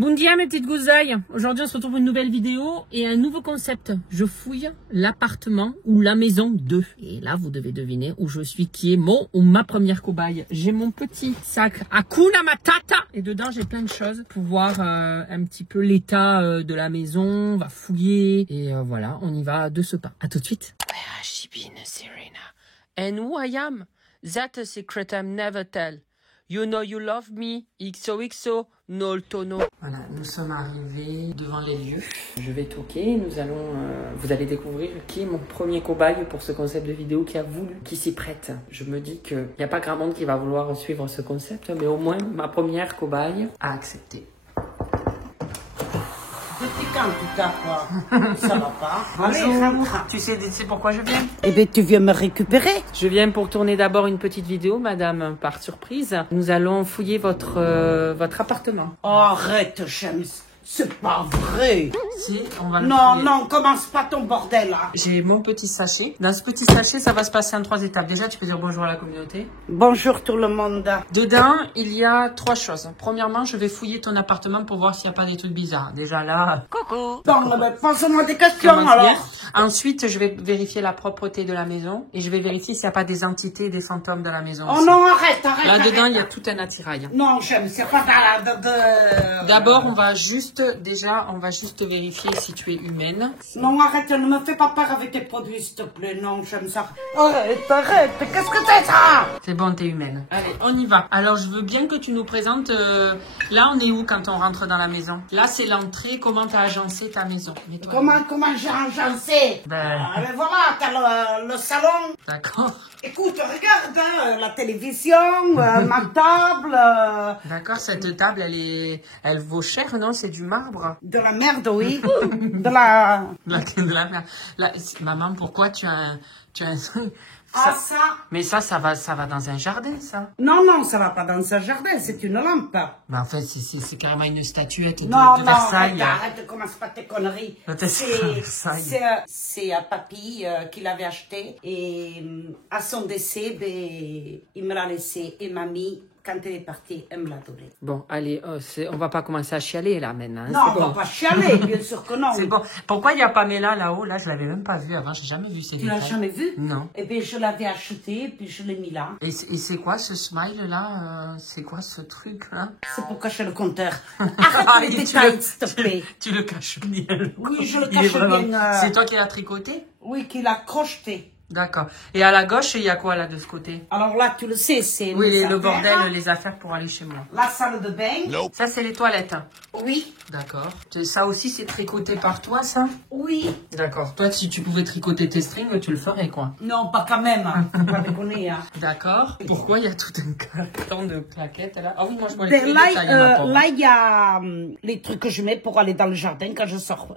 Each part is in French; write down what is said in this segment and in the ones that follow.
Bon dia mes petites gousailles. Aujourd'hui on se retrouve pour une nouvelle vidéo et un nouveau concept. Je fouille l'appartement ou la maison 2. Et là vous devez deviner où je suis, qui est mon ou ma première cobaye. J'ai mon petit sac Hakuna Matata et dedans j'ai plein de choses pour voir un petit peu l'état de la maison. On va fouiller et voilà, on y va de ce pas. À tout de suite. Where has she been, Serena? And who I am? That's a secret I'll never tell. You know you love me, XOXO, no tono. Voilà, nous sommes arrivés devant les lieux. Je vais toquer, nous allons, vous allez découvrir qui est mon premier cobaye pour ce concept de vidéo qui a voulu, qui s'y prête. Je me dis qu'il n'y a pas grand monde qui va vouloir suivre ce concept, mais au moins ma première cobaye a accepté. Quand tu tapes, ça va pas. Bonjour. Tu sais pourquoi je viens? Eh bien, tu viens me récupérer. Je viens pour tourner d'abord une petite vidéo, madame, par surprise. Nous allons fouiller votre appartement. Oh, arrête, James. C'est pas vrai. Si, on va le Non, fouiller. non, commence pas ton bordel, là. J'ai mon petit sachet. Dans ce petit sachet, ça va se passer en 3 étapes. Déjà, tu peux dire bonjour à la communauté. Bonjour tout le monde. Dedans, il y a 3 choses. Premièrement, je vais fouiller ton appartement pour voir s'il n'y a pas des trucs bizarres. Déjà là... Coucou. Donc, pose-moi des questions, alors. Ensuite, je vais vérifier la propreté de la maison. Et je vais vérifier s'il n'y a pas des entités, des fantômes dans la maison. Oh aussi. non, arrête. Là-dedans, il y a tout un attirail. Non, James, c'est pas de... D'abord, on va juste vérifier si tu es humaine. Non, arrête, ne me fais pas peur avec tes produits, s'il te plaît. Non, James, arrête. Qu'est-ce que c'est, ça? C'est bon, t'es humaine. Allez, on y va. Alors, je veux bien que tu nous présentes... là, on est où quand on rentre dans la maison? Là, c'est l'entrée. Comment t'as agencé ta maison? Comment j'ai agencé? Ben Voilà, t'as le salon. D'accord. Écoute, regarde, hein, la télévision, ma table. D'accord, cette table, elle vaut cher, non? C'est du marbre. De la merde, oui. De la... De la merde. Là, maman, pourquoi tu as un Ah, ça? Mais ça va dans un jardin, ça. Non, ça va pas dans un jardin, c'est une lampe. Mais en fait, c'est carrément une statuette de Non, Versailles. arrête, commence pas tes conneries. C'est un papy qui l'avait acheté et à son décès, il me l'a laissé et mamie, quand elle est partie, elle me l'a donné. Bon, allez, on va pas commencer à chialer là maintenant. Hein, non, on va pas chialer, bien sûr que non. C'est bon. Pourquoi il y a Pamela là-haut? Là, je l'avais même pas vue avant, j'ai jamais vu ces détails. Tu l'as jamais vu? Non. Eh bien, je l'avais acheté, puis je l'ai mis là. Et c'est quoi ce smile là? C'est quoi ce truc là? C'est pour cacher le compteur. Arrête les détails, s'il te plaît. Tu le caches bien. Oui, je le cache bien. C'est toi qui l'as tricoté? Oui, qui l'a crocheté. D'accord. Et à la gauche, il y a quoi là de ce côté? Alors là, tu le sais, c'est... Oui, le bordel, les affaires pour aller chez moi. La salle de bain. Nope. Ça, c'est les toilettes. Oui. D'accord. Ça aussi, c'est tricoté par toi, ça? Oui. D'accord. Toi, si tu pouvais tricoter tes strings, tu le ferais, quoi? Non, pas quand même. Faut pas déconner, hein. D'accord. Pourquoi il y a tout un carton de claquettes là? Ah oui, moi, je vois les Ben, détails, ma pauvre. là, il y a les trucs que je mets pour aller dans le jardin quand je sors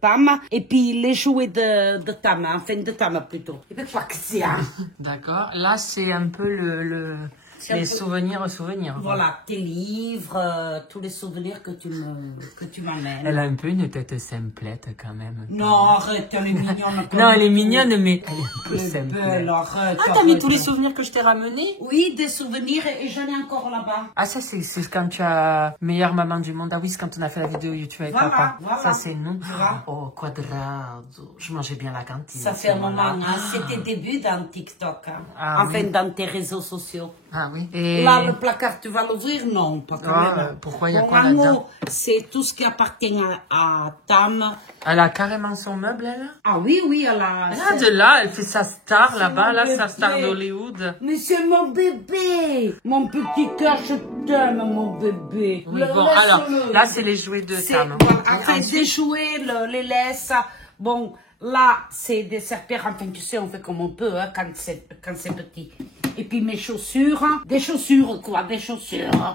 Pam. Et puis les jouets de Tam, enfin de Tam plutôt. Et puis quoi que c'est, hein. D'accord. Là, c'est un peu les souvenirs. Voilà, tes livres, tous les souvenirs que tu m'amènes. Elle a un peu une tête simplette quand même. Non, arrête, elle est mignonne. Non, elle est mignonne, mais elle est un peu simple. Arrête, Ah, t'as mis tous les souvenirs que je t'ai ramenés? Oui, des souvenirs et j'en ai encore là-bas. Ah, ça, c'est quand tu as meilleure maman du monde. Ah oui, c'est quand on a fait la vidéo YouTube avec papa. Voilà. Ça, c'est nous. Voilà. Oh, quadrado. Je mangeais bien la cantine. Ça fait un moment, hein. C'était début dans TikTok. Hein. Ah, enfin, oui. dans tes réseaux sociaux. Ah oui. Et... Là, le placard, tu vas l'ouvrir? Non, pas quand même. Pourquoi il y a Bon, quoi en là-dedans? haut, c'est tout ce qui appartient à Tam. Elle a carrément son meuble, elle? Ah oui, elle a... Regarde là, elle fait sa star là-bas, mon là, sa bébé. star d'Hollywood. Mais c'est mon bébé! Mon petit cœur, je t'aime, mon bébé. Oui, bon, alors, là, c'est les jouets de Tam. Voilà, après, des jouets, les laisses. Bon, là, c'est des serpillères. Enfin, tu sais, on fait comme on peut, hein, quand c'est petit. Et puis mes chaussures, des chaussures.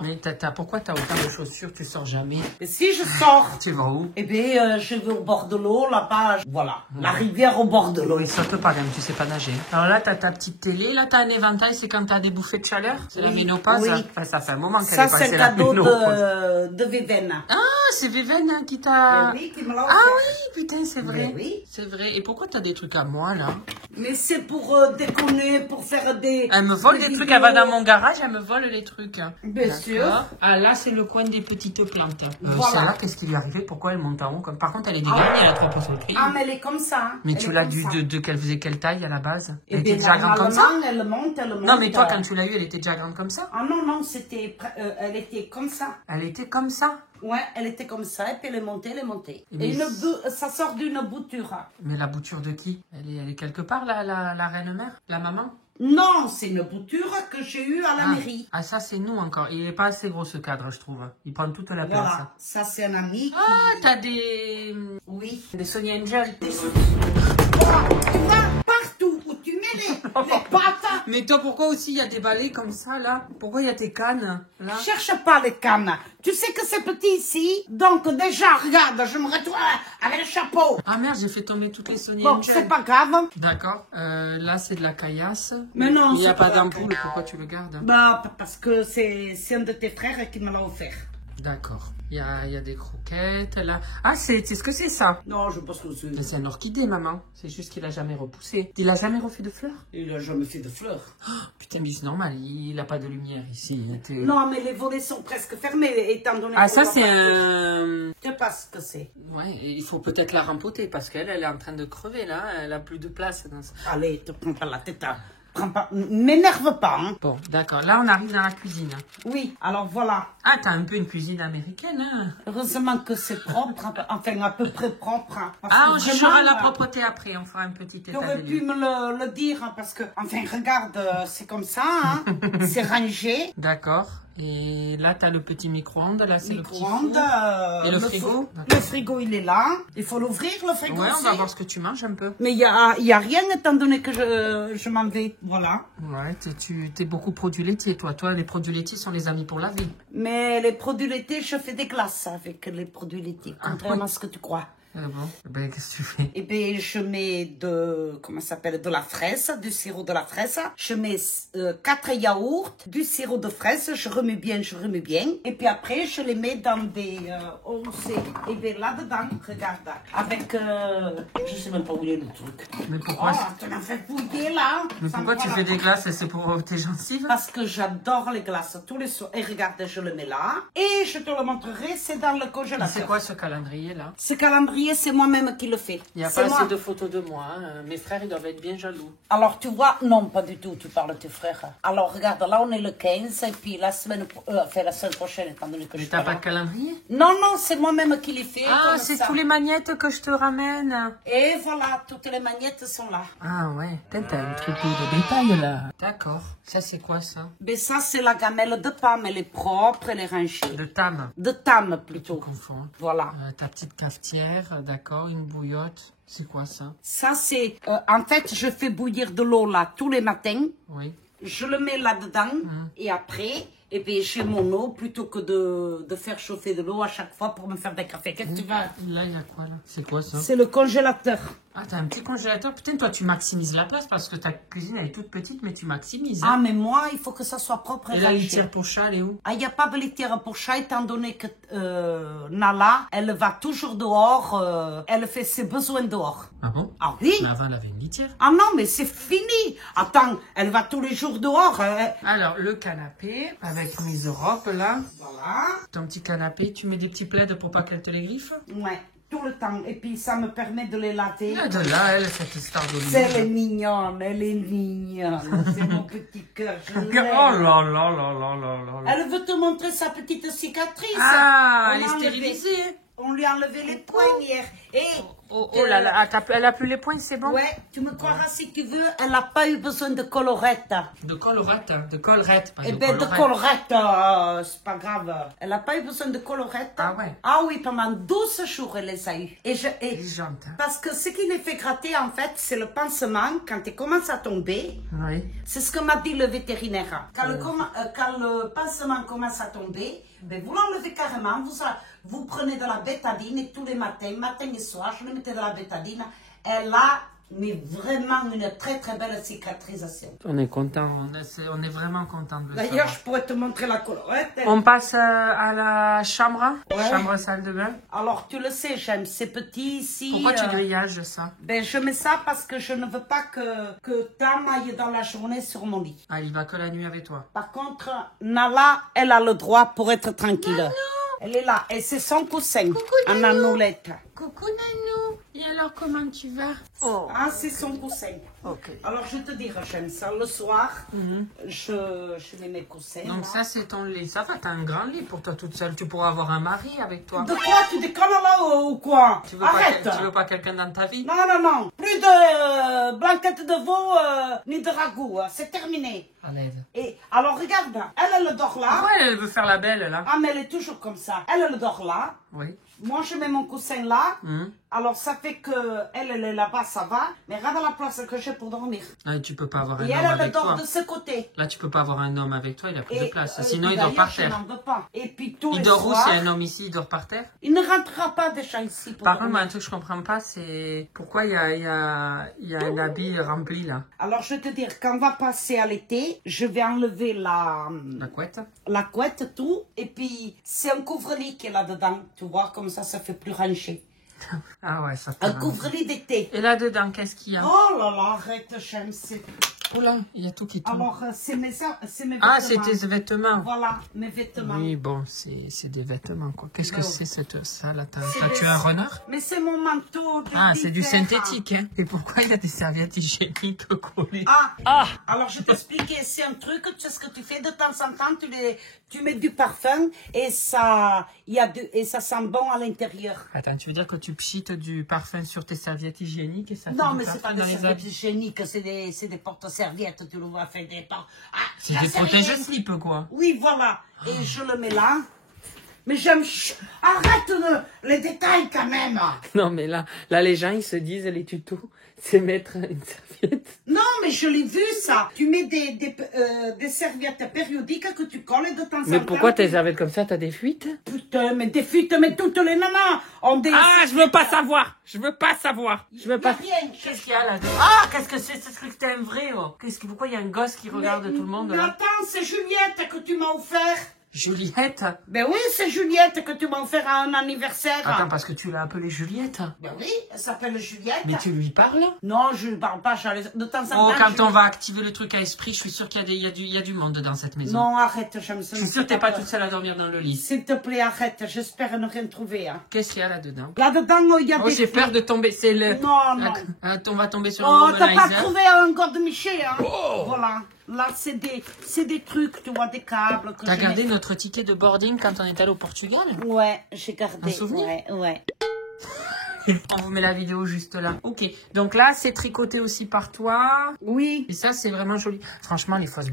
Mais pourquoi t'as autant de chaussures? Tu sors jamais. Mais si je sors, Tu vas où? eh bien, je vais au bord de l'eau, là-bas. Voilà, la rivière au bord de l'eau. Oui, ça peut pas même, tu sais pas nager. Alors là, t'as ta petite télé, là, t'as un éventail, c'est quand t'as des bouffées de chaleur? C'est la ménopause? Oui. Enfin, ça fait un moment qu'elle Ça, est c'est passée un la cadeau ménopause. de Vivienne. Ah, c'est Vivienne hein, qui t'a... Oui, qui me l'a Ah offert. oui, putain, c'est vrai. Mais oui. C'est vrai. Et pourquoi t'as des trucs à moi, là? Mais c'est pour déconner, pour faire des... Un me vole des trucs, elle va dans mon garage, elle me vole les trucs. Bien sûr. Ah, là, c'est le coin des petites plantes. Voilà. Celle-là, qu'est-ce qui lui est arrivé? Pourquoi elle monte en haut comme... Par contre, elle est dégarnie, elle a 3% de prix. Ah, mais elle est comme ça. Mais elle tu est l'as comme dû ça. de qu'elle faisait quelle taille à la base? Eh Elle était bien, déjà grande comme ça? elle monte. Non, mais toi, quand tu l'as eu, elle était déjà grande comme ça? Ah non, elle était comme ça. Elle était comme ça? Ouais, elle était comme ça, et puis elle est montée. Mais Ça sort d'une bouture. Mais la bouture de qui? Elle est quelque part, la reine-mère? La maman? Non, c'est une bouture que j'ai eue à la mairie. Ah, ça, c'est nous encore. Il est pas assez gros, ce cadre, je trouve. Il prend toute la place. Voilà, ça c'est un ami. Ah, t'as des... Oui. Des Sony Angel. Tu vas partout où tu mets les pattes. Mais toi, pourquoi aussi il y a des balais comme ça, là? Pourquoi il y a tes cannes, là? Cherche pas les cannes. Tu sais que c'est petit ici. Donc déjà, regarde, je me retrouve avec le chapeau. Ah merde, j'ai fait tomber toutes les Sony Bon, Angel. c'est pas grave. D'accord. Là, c'est de la caillasse. Mais non, il n'y a c'est pas pas d'ampoule. la Pourquoi tu le gardes? Bah, parce que c'est un de tes frères qui me l'a offert. D'accord. Il y a des croquettes, là. Ah, c'est ce que c'est, ça? Non, je pense que c'est... Mais c'est une orchidée, maman. C'est juste qu'il a jamais repoussé. Il a jamais refait de fleurs? Il a jamais fait de fleurs. Oh, putain, mais c'est normal. Il a pas de lumière ici. Non, mais les volets sont presque fermés, étant donné Ah, qu'on ça, doit c'est passer. un... Je sais pas ce que c'est. Ouais, il faut peut-être la rempoter parce qu'elle est en train de crever, là. Elle a plus de place dans ça. Allez, te prends pas la tête. Hein. Prends pas... M'énerve pas. Hein. Bon, d'accord. Là, on arrive dans la cuisine. Oui, alors voilà. Ah, t'as un peu une cuisine américaine, hein? Heureusement que c'est propre, enfin à peu près propre. Hein, parce Ah, que on vraiment, cherchera la propreté après. On fera un petit état t'aurais des pu lieux. me le dire, hein, parce que, enfin, regarde, c'est comme ça, hein. C'est rangé. D'accord. Et là, t'as le petit micro-ondes. Là, c'est le petit four. Micro-ondes. Et le frigo? Le frigo, il est là. Il faut l'ouvrir, le frigo Ouais, on aussi. va voir ce que tu manges un peu. Mais il y a rien, étant donné que je m'en vais. Voilà. Ouais, t'es beaucoup produits laitiers, toi. Toi, les produits laitiers sont les amis pour la vie. Mais les produits laitiers, je fais des glaces avec les produits laitiers, contrairement à ce que tu crois. Ah bon? Ben, qu'est-ce que tu fais? Et bien, je mets de la fraise, du sirop de la fraise. Je mets 4 yaourts, du sirop de fraise. Je remets bien. Et puis après, je les mets dans des... et bien là-dedans, regarde, avec... je sais même pas où il est le truc. Mais pourquoi? Oh, tu m'as fait fouiller là. Mais Ça pourquoi me tu prend fais la des tête. glaces? C'est pour tes gencives? Parce que j'adore les glaces tous les soirs. Et regarde, je le mets là. Et je te le montrerai, c'est dans le congélateur. C'est quoi ce calendrier-là? Ce calendrier, c'est moi-même qui le fais. Il n'y a C'est pas moi. assez de photos de moi. Hein. Mes frères, ils doivent être bien jaloux. Alors, tu vois, non, pas du tout, tu parles de tes frères. Alors, regarde, là, on est le 15, et puis la semaine prochaine, étant donné que Mais je t'as suis pas là. de calendrier? Non, c'est moi-même qui les fais. Ah, comme c'est ça. tous les magnettes que je te ramène. Et voilà, toutes les magnettes sont là. Ah ouais, t'as un troupeau de bétail là. D'accord. Ça c'est quoi ça? Mais ça, c'est la gamelle de pomme, elle est propre, elle est rangée. De tam. De tame, plutôt. Confond. Voilà. Ta petite cafetière, d'accord, une bouillotte. C'est quoi ça? Ça, c'est... en fait, je fais bouillir de l'eau là tous les matins. Oui. Je le mets là-dedans et après, et puis j'ai mon eau plutôt que de faire chauffer de l'eau à chaque fois pour me faire des cafés. Qu'est-ce que tu vas? Là, il y a quoi là? C'est quoi ça? C'est le congélateur. Ah, t'as un petit congélateur. Putain, toi, tu maximises la place parce que ta cuisine, elle est toute petite, mais tu maximises. Ah, mais moi, il faut que ça soit propre et Et la rangé. litière pour chat, elle est où? Ah, il n'y a pas de litière pour chat, étant donné que Nala, elle va toujours dehors, elle fait ses besoins dehors. Ah bon? Ah oui? Mais avant, elle avait une litière. Ah non, mais c'est fini. Attends, elle va tous les jours dehors. Alors, le canapé avec mise robe là. Voilà. Ton petit canapé, tu mets des petits plaids pour pas qu'elle te les griffe? Ouais, tout le temps. Et puis, ça me permet de les laver. Ah, de là, elle, cette star d'Hollywood. Elle est mignonne, elle est mignonne. C'est mon petit cœur. Je Oh l'aime. là là là là là là là. Elle veut te montrer sa petite cicatrice. Ah, On elle est a enlevé- stérilisée. On lui a enlevé les poings hier. Et Oh là là, elle a plus les points, c'est bon? ouais, tu me croiras si tu veux, elle n'a pas eu besoin de colorette. De colorette, de collerette, pas Eh de bien, de colorette. colorette, c'est pas grave. Elle n'a pas eu besoin de colorette. Ah ouais. Ah oui, pendant 12 jours, elle les a eu. Elle est gentille. Parce que ce qui les fait gratter, en fait, c'est le pansement. Quand il commence à tomber, Oui. c'est ce que m'a dit le vétérinaire. Quand le pansement commence à tomber, ben vous l'enlevez carrément. Vous prenez de la bétadine et tous les matins, matin et soir, je lui mettais de la bétadine. Et là, Mais vraiment une très très belle cicatrisation. On est content, on est vraiment content de le D'ailleurs, savoir. je pourrais te montrer la colorette. On passe à la chambre, Ouais. chambre salle de bain. Alors, tu le sais, j'aime ces petits ici. Pourquoi tu grillages ça? Ben, je mets ça parce que je ne veux pas que Tam aille dans la journée sur mon lit. Ah, il va que la nuit avec toi. Par contre, Nala, elle a le droit pour être tranquille. Elle est là, et c'est son coussin, en anoulette. Coucou Nanou. Et alors comment tu vas? Oh. Ah, c'est son coussin. Ok. Alors, je te dirai, j'aime ça. Le soir, je mets mes coussins. Donc là. ça c'est ton lit. Ça va, t'as un grand lit pour toi toute seule. Tu pourras avoir un mari avec toi. De quoi? Tu déconnes là ou quoi? Tu veux Arrête! Pas, tu veux pas quelqu'un dans ta vie? Non, non, non. Plus de blanquette de veau, ni de ragoût. C'est terminé. À l'aide. Et alors, regarde, elle dort là. Pourquoi elle veut faire la belle là? Ah, mais elle est toujours comme ça. Elle dort là. Oui. Moi, je mets mon coussin là. Hum. Alors, ça fait que elle est là-bas, ça va. Mais regarde la place que j'ai pour dormir. Ah, et tu peux pas avoir un Et homme elle avec dort toi. de ce côté. Là, tu peux pas avoir un homme avec toi, il a plus de place. Et, Sinon, il d'ailleurs, dort par je terre. n'en veux pas. Et puis, tous Il les dort où soirs, s'il y a un homme ici, il dort par terre? il ne rentrera pas déjà ici. Pour Par contre, dormir. un truc que je comprends pas, c'est pourquoi il y a un habit rempli là. Alors, je vais te dire, quand on va passer à l'été, je vais enlever La couette. la couette, tout. Et puis, c'est un couvre-lit qui est là-dedans. Tu vois, comme ça fait plus rangé. Ah ouais, ça Un fait. couvre-lit d'été. Et là-dedans, qu'est-ce qu'il y a? Oh là là, arrête, j'aime. Oula, il y a tout qui tombe. Alors, c'est mes vêtements. Ah, c'est tes vêtements. Voilà, mes vêtements. Oui, bon, c'est des vêtements quoi. Qu'est-ce que Ben c'est ça là? T'as C'est tué des- un renard? Mais c'est mon manteau de Ah, c'est du l'hiver. synthétique, hein. Et pourquoi il y a des serviettes hygiéniques collées? Ah, alors je t'expliquais, c'est un truc, tu sais ce que tu fais de temps en temps, tu mets du parfum et ça sent bon à l'intérieur. Attends, tu veux dire que tu pchites du parfum sur tes serviettes hygiéniques et ça fait Non, du mais c'est parfum pas des dans les serviettes habits? hygiéniques, c'est des porte-serviettes, tu le vois, fait des portes. Ah, C'est ça, des rien. protège-slip quoi. Oui, voilà. Et je le mets là. Mais j'aime... Arrête les détails quand même. Non, mais là, les gens, ils se disent, les tutos, c'est mettre une serviette. Non, mais je l'ai vu ça. Tu mets des serviettes périodiques que tu colles de temps en temps. Mais pourquoi tes serviettes comme ça, t'as des fuites? Putain, mais des fuites, mais toutes les nanas ont des... Ah, je veux pas savoir. Je veux pas savoir. Je veux Y a pas. rien. Qu'est-ce qu'il y a là? Ah, qu'est-ce que c'est? C'est ce que c'était un vrai, oh. Pourquoi il y a un gosse qui regarde Mais- tout le monde mais là? attends, c'est Juliette que tu m'as offert. Juliette? Ben oui, c'est Juliette que tu m'as offert à un anniversaire. Attends, parce que tu l'as appelée Juliette. Ben oui, elle s'appelle Juliette. Mais tu lui parles? Non, je ne parle pas, de temps en temps. Oh, quand on va activer le truc à esprit, je suis sûr qu'il y a du monde dans cette maison. Non, arrête, j'aime ça. Je suis sûr que t'es pas toute seule à dormir dans le lit. S'il te plaît, arrête, j'espère ne rien trouver. Hein. Qu'est-ce qu'il y a là-dedans? Là-dedans, il y a Oh, des... j'ai peur de tomber. C'est le. Non, non. On va tomber sur Oh, un t'as pas womanizer. trouvé un godemiché, hein. Oh. Voilà. Là, c'est des trucs, tu vois, des câbles. que T'as je gardé mets- notre ticket de boarding quand on est allé au Portugal? Ouais, j'ai gardé. Un souvenir? Ouais. On vous met la vidéo juste là. Ok, donc là c'est tricoté aussi par toi. Oui. Et ça c'est vraiment joli. Franchement les fausses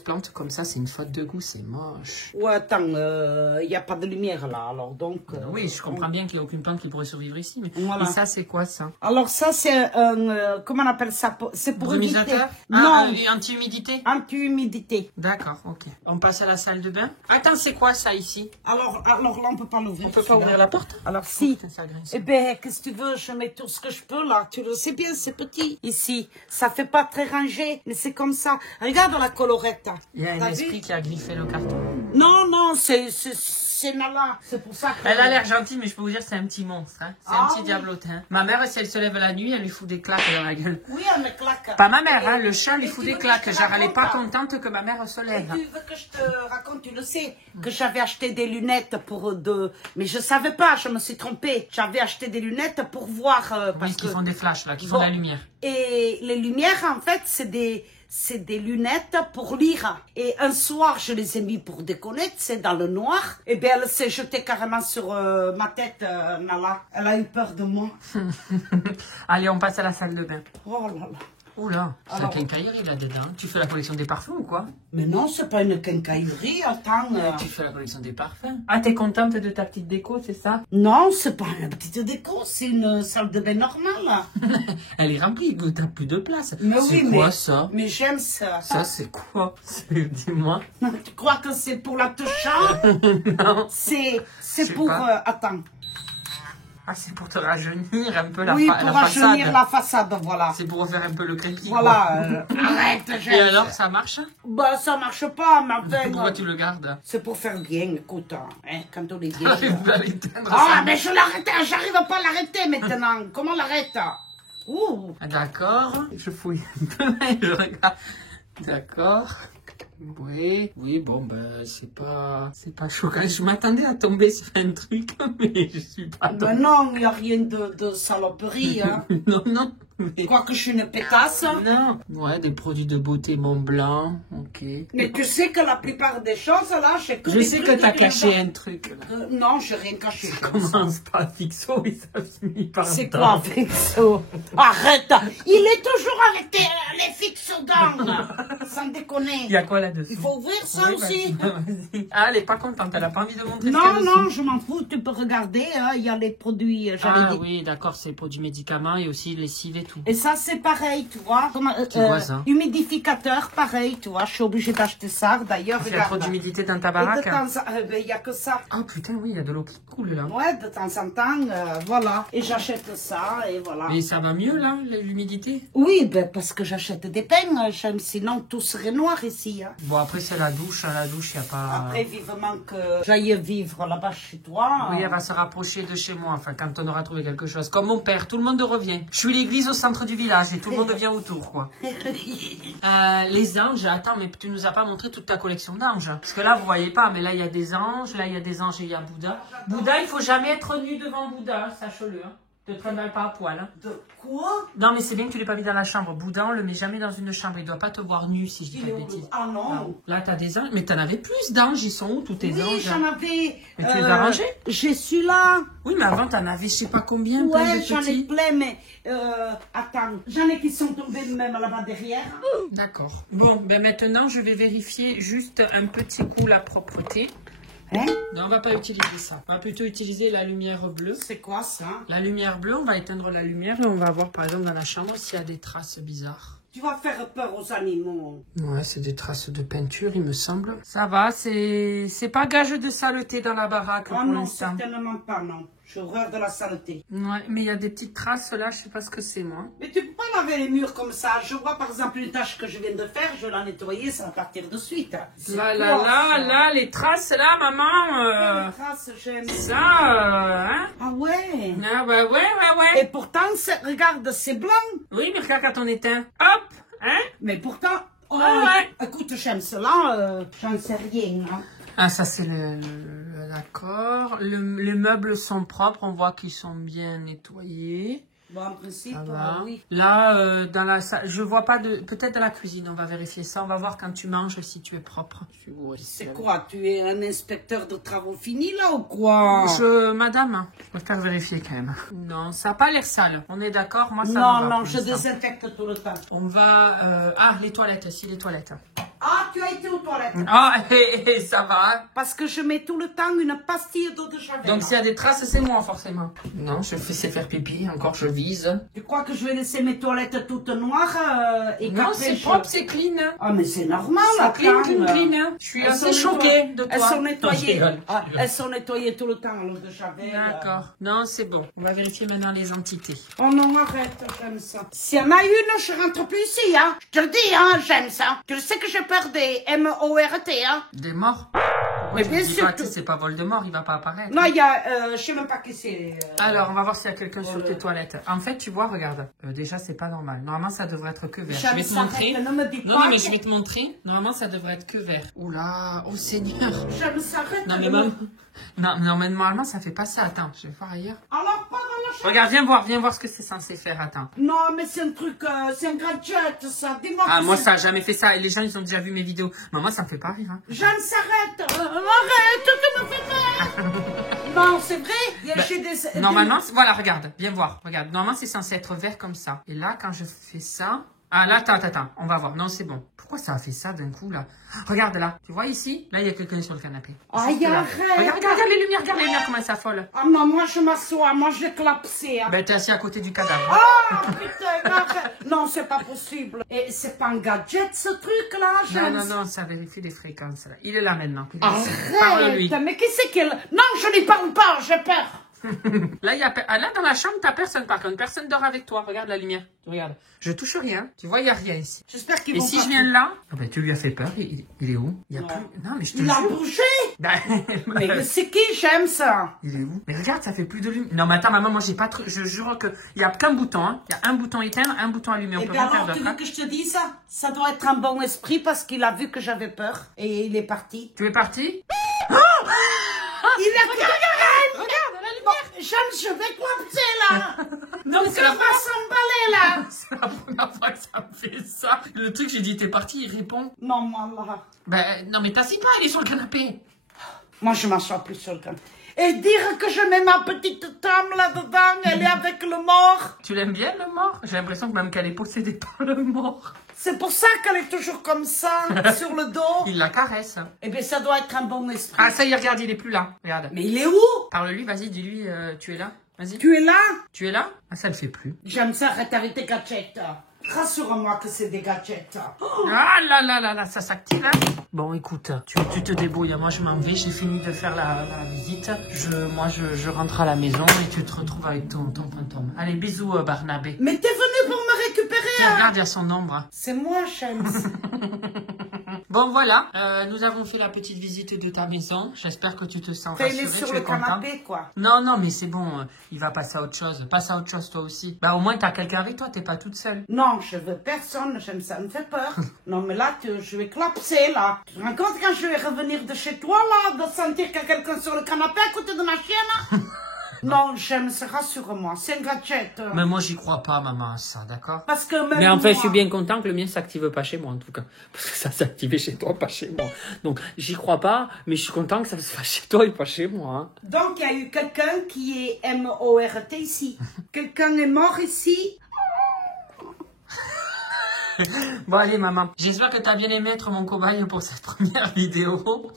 plantes comme ça c'est une faute de goût, c'est moche. Ouais, attends, il n'y a pas de lumière là, alors donc... Oui, je comprends bien qu'il n'y a aucune plante qui pourrait survivre ici. Mais Voilà. et ça c'est quoi ça? Alors ça, c'est un... comment on appelle ça? C'est pour éviter... Brumisateur? Non, Ah, anti-humidité? anti-humidité. D'accord, ok. On passe à la salle de bain. Attends, c'est quoi ça ici? Alors là, on peut pas l'ouvrir. On peut pas ouvrir la porte? Alors si. Putain, ça grince. Eh ben, qu'est-ce que tu veux? Je mets tout ce que je peux là. Tu le sais bien, c'est petit. Ici, ça fait pas très rangé, mais c'est comme ça. Regarde la colorette. Il y a un T'as esprit vu? qui a griffé le carton. Non, c'est Nala. C'est pour ça que... Elle a l'air gentille, mais je peux vous dire c'est un petit monstre. Hein. C'est un Ah, petit oui. diablotin. Ma mère, si elle se lève la nuit, elle lui fout des claques dans la gueule. Oui, elle me claque. Pas ma mère, hein, Et- le chat lui et fout tu des veux que claques. je te Genre, elle est pas raconte? contente que ma mère se Et lève. tu veux que je te raconte, tu le sais, que j'avais acheté des lunettes pour deux... Mais je savais pas, je me suis trompée. J'avais acheté des lunettes pour voir... Oui, parce qui que... font des flashs, là, qui font de la lumière. Et les lumières, en fait, c'est des lunettes pour lire. Et un soir, je les ai mis pour déconner, c'est dans le noir. Et bien, elle s'est jetée carrément sur ma tête, Nala. Elle a eu peur de moi. Allez, on passe à la salle de bain. Oh là là. Oula, c'est un Alors- quincaillerie là-dedans. Tu fais la collection des parfums ou quoi? Mais non, c'est pas une quincaillerie, attends. Tu fais la collection des parfums. Ah, t'es contente de ta petite déco, c'est ça? Non, c'est pas une petite déco, c'est une salle de bain normale. Elle est remplie, t'as plus de place. Mais C'est oui, quoi mais... ça? Mais j'aime ça. Ça, c'est quoi? Dis-moi. Tu crois que c'est pour la touche? Non. C'est sais pour... pas. attends. Ah, c'est pour te rajeunir un peu la, Oui, la pour rajeunir façade. la façade, voilà. C'est pour refaire un peu le crédit. Voilà, arrête, Et alors, ça marche? Bah, ça marche pas, ma peine. Pourquoi tu le gardes? C'est pour faire bien, écoute, hein, quand on est bien. T'arrives à l'éteindre, Ah, ça mais je l'arrête, j'arrive pas à l'arrêter maintenant. Comment on l'arrête? Ouh. D'accord, je fouille un peu, je regarde. D'accord. Oui, oui, bon, ben, c'est pas choquant. Je m'attendais à tomber sur un truc, mais je suis pas tombée. Ben non, il n'y a rien de saloperie, hein. Non, non. Mais... Quoi que je suis une pétasse. Non. Ouais, des produits de beauté Mont Blanc, ok. Mais tu sais que la plupart des choses, là, Je sais que t'as caché un truc, là. Non, j'ai rien caché. Ça commence par Fixo et ça finit par... C'est quoi, Fixo? Arrête! Il est toujours avec les Fixo dents, sans déconner. Il y a quoi là-dessus? Il faut ouvrir ça Oui, aussi. vas-y. Ah, elle est pas contente, elle a pas envie de montrer Non, ce qu'il y a non, dessus. je m'en fous, tu peux regarder, hein, il y a les produits, j'avais Ah dit. oui, d'accord, c'est pour du médicament et aussi lessive et tout. Et ça, c'est pareil, tu vois. Comme, Tu vois ça? Humidificateur, pareil, tu vois. Je suis obligée d'acheter ça. D'ailleurs, Il y a trop d'humidité dans ta baraque? Il n'y a que ça. Ah putain, oui, il y a de l'eau qui coule là. Ouais, de temps en temps, voilà. Et j'achète ça, et voilà. Mais ça va mieux là, l'humidité? Oui, ben, parce que j'achète des peignes, sinon tout serait noir ici. Hein. Bon, après c'est la douche, à la douche, il n'y a pas... Après, vivement que j'aille vivre là-bas chez toi. Oui, elle va se rapprocher de chez moi, enfin, quand on aura trouvé quelque chose. Comme mon père, tout le monde revient. Je suis l'église au centre du village et tout le monde vient autour, quoi. Les anges, attends, mais tu nous as pas montré toute ta collection d'anges. Parce que là, vous voyez pas, mais là, il y a des anges, là, il y a des anges et il y a Bouddha. Bouddha, il faut jamais être nu devant Bouddha, sache-le. Hein. Te trimballe pas à poil. Hein. De quoi? Non, mais c'est bien que tu l'aies pas mis dans la chambre. Bouddha, on le met jamais dans une chambre. Il doit pas te voir nu, si je dis pas de bêtises. Ah non. Là, t'as des anges. Mais t'en avais plus d'anges. Ils sont où, tous tes Oui, anges? j'en avais. Mais tu les as rangés? J'ai celui-là. Oui, mais avant, t'en avais je sais pas combien, plein Ouais, de j'en ai petits. plein, mais attends, j'en ai qui sont tombés même là-bas derrière. D'accord. Bon, ben maintenant, je vais vérifier juste un petit coup la propreté. Hein? Non, on va pas utiliser ça. On va plutôt utiliser la lumière bleue. C'est quoi ça? La lumière bleue, on va éteindre la lumière. Là, on va voir par exemple dans la chambre s'il y a des traces bizarres. Tu vas faire peur aux animaux. Ouais, c'est des traces de peinture, il me semble. Ça va, c'est pas gage de saleté dans la baraque Oh pour non, l'instant. certainement pas, non. J'ai horreur de la saleté. Ouais, mais il y a des petites traces là, je sais pas ce que c'est moi. Mais tu peux pas laver les murs comme ça. Je vois par exemple une tâche que je viens de faire, je l'ai nettoyer, ça va partir de suite. Là, les traces là, maman. Les traces, j'aime. Ça, hein? Ah ouais. Ah, ouais. Et pourtant, regarde, c'est blanc. Oui, mais regarde quand on éteint. Hop, hein? Mais pourtant, oh, ouais. Écoute, j'aime cela, j'en sais rien. Hein. Ah, ça c'est d'accord. Les meubles sont propres, on voit qu'ils sont bien nettoyés. Bon, en principe, Ça va. oui. Là, dans la salle, je vois pas de... Peut-être dans la cuisine, on va vérifier ça. On va voir quand tu manges si tu es propre. C'est quoi? Tu es un inspecteur de travaux finis là ou quoi? Madame, je préfère vérifier quand même. Non, ça n'a pas l'air sale. On est d'accord? Moi, ça me Non, va non, pour je l'instant. désinfecte tout le temps. On va... Ah, les toilettes, si, les toilettes. Ah, tu as été aux toilettes. Ah, ça va. Hein. Parce que je mets tout le temps une pastille d'eau de javel. Donc s'il y a des traces, c'est moi forcément. Non, je sais faire pipi, encore je vise. Tu crois que je vais laisser mes toilettes toutes noires et Non, qu'après c'est je... propre, c'est clean. Hein. Ah, mais c'est normal, C'est là, clean. hein. Je suis Elles assez sont choquée nettoyées. de toi. Elles sont Non, je nettoyées. rigole. Ah, elles sont nettoyées tout le temps, l'eau de javel. D'accord. Non, c'est bon. On va vérifier maintenant les entités. Oh non, arrête, j'aime ça. S'il y en a une, je rentre plus ici, hein. Je te le dis, hein, j'aime ça. Tu le sais que j'ai peur des M-O-R-T, hein. Des morts? Mais Tu bien me dis sûr pas, que- c'est pas Voldemort, il va pas apparaître. Non, il y a, je sais même pas qui c'est. Alors, on va voir s'il y a quelqu'un sur tes toilettes. En fait, tu vois, regarde. Déjà, c'est pas normal. Normalement, ça devrait être que vert. Je vais te montrer. Ne me dis Non, pas non, mais que- je vais te montrer. Normalement, ça devrait être que vert. Oula, oh Seigneur. J'aime ça, arrête. Non, mais maman. Non, mais normalement, ça fait pas ça. Attends, je vais voir ailleurs. Alors, pas dans la chambre. Regarde, viens voir ce que c'est censé faire. Attends. Non, mais c'est un truc, c'est un gadget, ça. Dis-moi Ah, que moi, c'est- ça a jamais fait ça. Et les gens, ils ont déjà vu mes vidéos. Maman, ça me fait pas rire. Hein. Jeanne, s'arrête. Arrête, tu me fais peur. Non, c'est vrai. J'ai des... Normalement, voilà, regarde. Viens voir. Regarde. Normalement, c'est censé être vert comme ça. Et là, quand je fais ça... Ah, là, attends. On va voir. Non, c'est bon. Pourquoi ça a fait ça d'un coup, là? Regarde, là. Tu vois ici? Là, il y a quelqu'un sur le canapé. Aïe, Juste là. arrête. Regarde les lumières. Regarde les lumières, comment elles s'affolent. Ah non, moi je m'assois, moi je vais clapser. Hein. Ben, t'es assis à côté du cadavre. Ah, putain, arrête. Non, c'est pas possible. Et c'est pas un gadget, ce truc-là, Jeanne. Non, ça vérifie les fréquences, là. Il est là, maintenant. Arrête. Parle-lui. Mais qui c'est qu'elle... Non, je n'y parle pas, j'ai peur. Là, là, dans la chambre, t'as personne par contre. Personne dort avec toi. Regarde la lumière. Regarde. Je touche rien. Tu vois, il n'y a rien ici. J'espère qu'ils Et vont si pas je viens là, oh ben, tu lui as fait peur. Il est où? Il y a Non. plus. Non, mais je te Il a jure. bougé. Ben, Mais c'est qui? J'aime ça. il est où? Mais regarde, ça fait plus de lumière. Non, mais attends, maman, moi, j'ai pas je jure que il y a qu'un bouton, hein. Il y a un bouton éteindre, un bouton allumer. On Et peut puis pas faire alors, tu d'autre. veux que je te dise ça? Ça doit être un bon esprit parce qu'il a vu que j'avais peur et il est parti. Tu es parti? Il a Regarde, la Bon, lumière. James, je vais cloper là. Donc, Ça va s'emballer là. C'est la première fois que ça me fait ça. Le truc, j'ai dit, t'es parti, il répond. Non, moi là. Ben, non, mais t'assis pas, il est sur le canapé. Moi, je m'assois plus sur le canapé. Et dire que je mets ma petite table là-dedans, elle est avec le mort. Tu l'aimes bien, le mort? J'ai l'impression que même qu'elle est possédée par le mort. C'est pour ça qu'elle est toujours comme ça, sur le dos. Il la caresse. Eh bien, ça doit être un bon esprit. Ah, ça y est, regarde, il est plus là. Regarde. Mais il est où? Parle-lui, vas-y, dis-lui, tu es là. Vas-y. Tu es là? Tu es là? Ah, ça le fait plus. J'aime ça, arrête avec tes gadgets. Rassure-moi que c'est des gadgets. Ah là là là là, ça s'active là. Bon, écoute, tu te débrouilles. Moi, je m'en vais. J'ai fini de faire la visite. Moi, je rentre à la maison et tu te retrouves avec ton fantôme. Allez, bisous, Barnabé. Mais t'es venu pour me récupérer, Tiens, hein? regarde, il y a son ombre. C'est moi, James. Bon, voilà. Nous avons fait la petite visite de ta maison. J'espère que tu te sens Il rassurée. est sur Tu le es content. canapé, quoi. Non, non, mais c'est bon. Il va passer à autre chose. Passe à autre chose, toi aussi. Bah, au moins, t'as quelqu'un avec toi. T'es pas toute seule. Non, je veux personne, James, ça me fait peur. Non, mais là, je vais clapser, là. Tu te rends compte quand je vais revenir de chez toi, là, de sentir qu'il y a quelqu'un sur le canapé à côté de ma chienne? Non, James, rassure-moi, c'est un gadget. Mais moi, j'y crois pas, maman, à ça, d'accord? Parce que même Mais en fait, moi- je suis bien content que le mien s'active pas chez moi, en tout cas. Parce que ça s'activait chez toi, pas chez moi. Donc, j'y crois pas, mais je suis content que ça se fasse chez toi et pas chez moi. Hein. Donc, il y a eu quelqu'un qui est M-O-R-T ici. Quelqu'un est mort ici. Bon, allez, maman. J'espère que t'as bien aimé être mon cobaye pour cette première vidéo.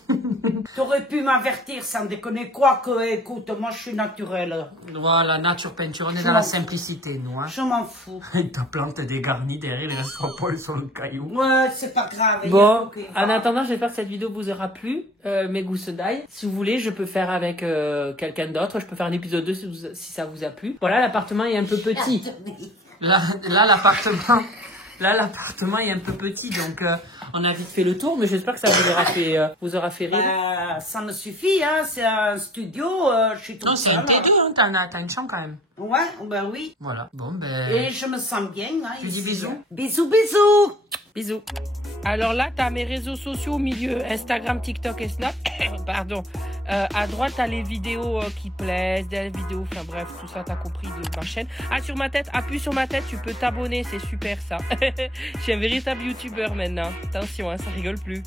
T'aurais pu m'avertir sans déconner. Quoique, écoute, moi, je suis naturelle. Voilà, nature peinture. On est Je dans la m'en- simplicité, nous. Hein. Je m'en fous. Ta plante dégarnie derrière, il reste 3 poils sur le caillou. Ouais, c'est pas grave. il y a Bon, tout qui en va. attendant, j'espère que cette vidéo vous aura plu, mes gousses d'ail. Si vous voulez, je peux faire avec quelqu'un d'autre. Je peux faire un épisode 2 si ça vous a plu. Voilà, l'appartement est un peu petit. Là, l'appartement... Là, l'appartement est un peu petit, donc on a vite fait le tour, mais j'espère que ça vous aura fait rire. Ça me suffit, hein. C'est un studio. Je suis toute Non, c'est un seule. T2, hein, t'as une chambre quand même. Ouais, ben oui. Voilà, bon, ben... Et je me sens bien. Hein, Tu dis ici. bisous? Bisous, bisous. Bisous. Alors là, tu as mes réseaux sociaux au milieu, Instagram, TikTok et Snap. Pardon. À droite, tu as les vidéos qui plaisent, des vidéos, enfin bref, tout ça, tu as compris de ma chaîne. Ah, sur ma tête, appuie sur ma tête, tu peux t'abonner, c'est super ça. Je suis un véritable youtubeur maintenant. Attention, hein, ça rigole plus.